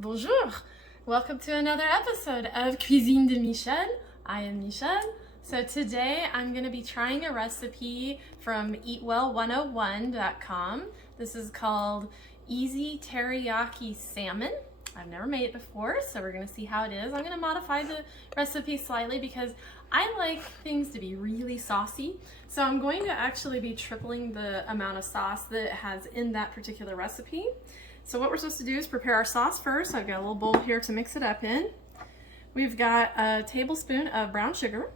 Bonjour! Welcome to another episode of Cuisine de Michel. I am Michel. So today I'm going to be trying a recipe from eatwell101.com. This is called Easy Teriyaki Salmon. I've never made it before, so we're going to see how it is. I'm going to modify the recipe slightly because I like things to be really saucy. So I'm going to actually be tripling the amount of sauce that it has in that particular recipe. So what we're supposed to do is prepare our sauce first. I've got a little bowl here to mix it up in. We've got a tablespoon of brown sugar.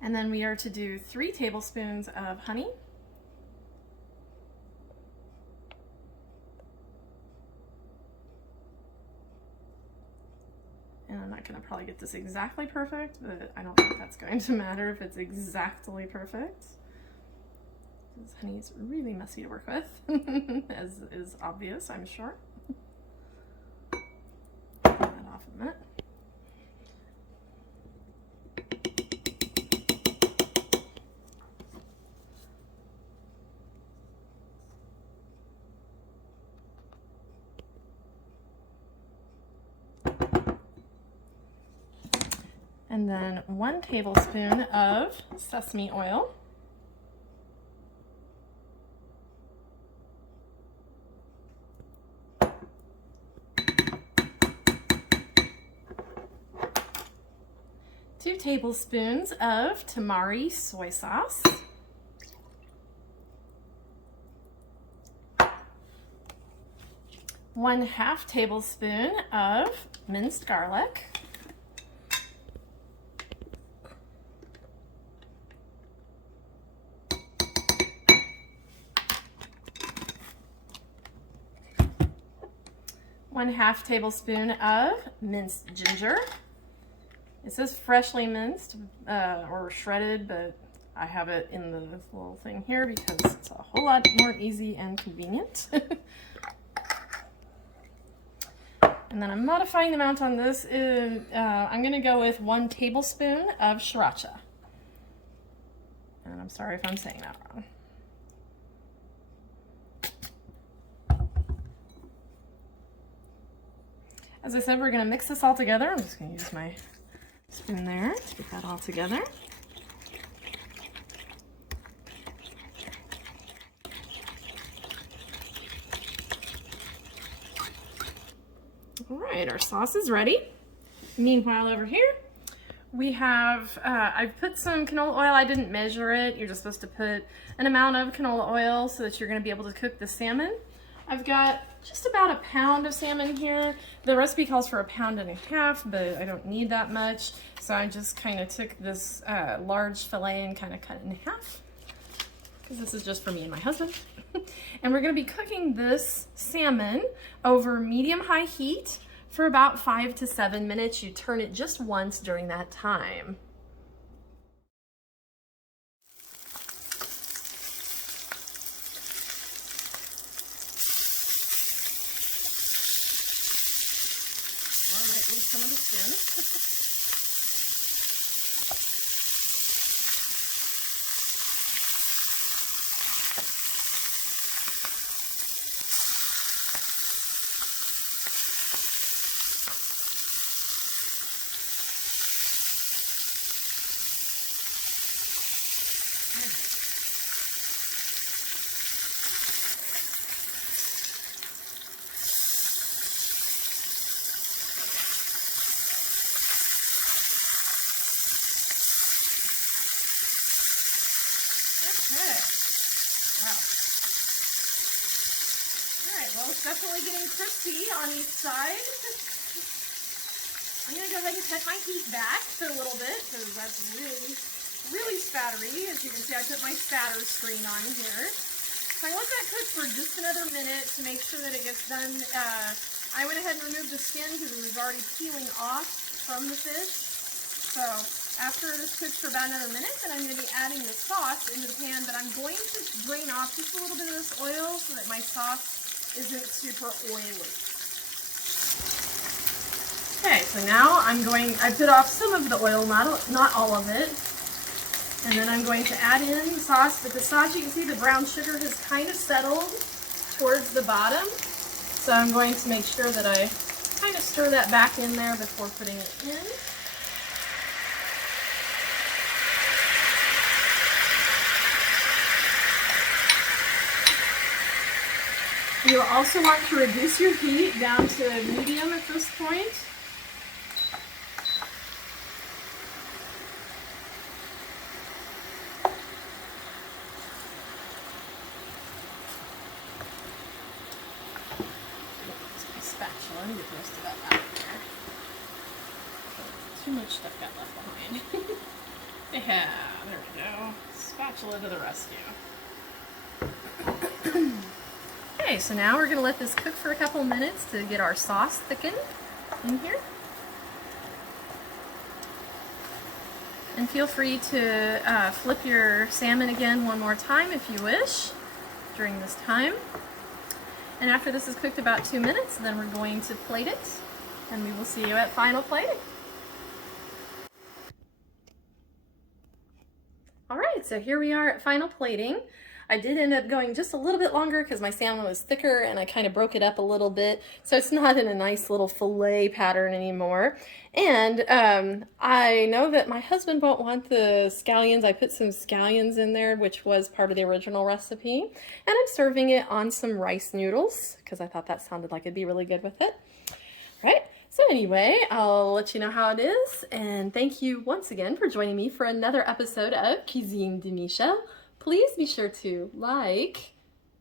And then we are to do 3 tablespoons of honey. And I'm not going to probably get this exactly perfect, but I don't think that's going to matter if it's exactly perfect. This honey is really messy to work with, as is obvious, I'm sure. Get that off a minute. And then 1 tablespoon of sesame oil. Two tablespoons of tamari soy sauce. One half tablespoon of minced garlic. One half tablespoon of minced ginger. It says freshly minced or shredded, but I have it in the little thing here because it's a whole lot more easy and convenient. And then I'm modifying the amount on this. I'm going to go with 1 tablespoon of sriracha. And I'm sorry if I'm saying that wrong. As I said, we're going to mix this all together. I'm just going to use my spoon there to get that all together. All right, our sauce is ready. Meanwhile, over here, we have, I've put some canola oil. I didn't measure it. You're just supposed to put an amount of canola oil so that you're going to be able to cook the salmon. I've got just about a pound of salmon here. The recipe calls for 1.5 pounds, but I don't need that much. So I just kind of took this large fillet and kind of cut it in half, because this is just for me and my husband. And we're going to be cooking this salmon over medium-high heat for about 5 to 7 minutes. You turn it just once during that time. Some of the skin. Wow. All right, well, it's definitely getting crispy on each side. I'm going to go ahead and cut my heat back a little bit because that's really spattery. As you can see, I put my spatter screen on here. So I let that cook for just another minute to make sure that it gets done. I went ahead and removed the skin because it was already peeling off from the fish. So after this cooks for about another minute, then I'm going to be adding the sauce into the pan, but I'm going to drain off just a little bit of this oil so that my sauce isn't super oily. Okay, so now I put off some of the oil, not all of it. And then I'm going to add in the sauce, but the sauce, you can see the brown sugar has kind of settled towards the bottom. So I'm going to make sure that I kind of stir that back in there before putting it in. You'll also want to reduce your heat down to medium at this point. Spatula and get the rest of that out of there. Too much stuff got left behind. Yeah, there we go. Spatula to the rescue. Okay, so now we're going to let this cook for a couple minutes to get our sauce thickened in here. And feel free to flip your salmon again one more time if you wish during this time. And after this is cooked about 2 minutes, then we're going to plate it, and we will see you at final plating. All right, so here we are at final plating. I did end up going just a little bit longer because my salmon was thicker and I kind of broke it up a little bit. So it's not in a nice little fillet pattern anymore. And I know that my husband won't want the scallions. I put some scallions in there, which was part of the original recipe. And I'm serving it on some rice noodles because I thought that sounded like it'd be really good with it. All right. So anyway, I'll let you know how it is. And thank you once again for joining me for another episode of Cuisine de Michel. Please be sure to like,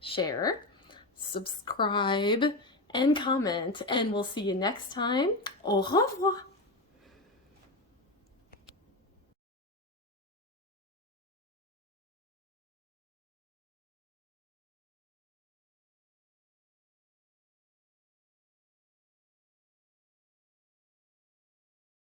share, subscribe, and comment. And we'll see you next time. Au revoir.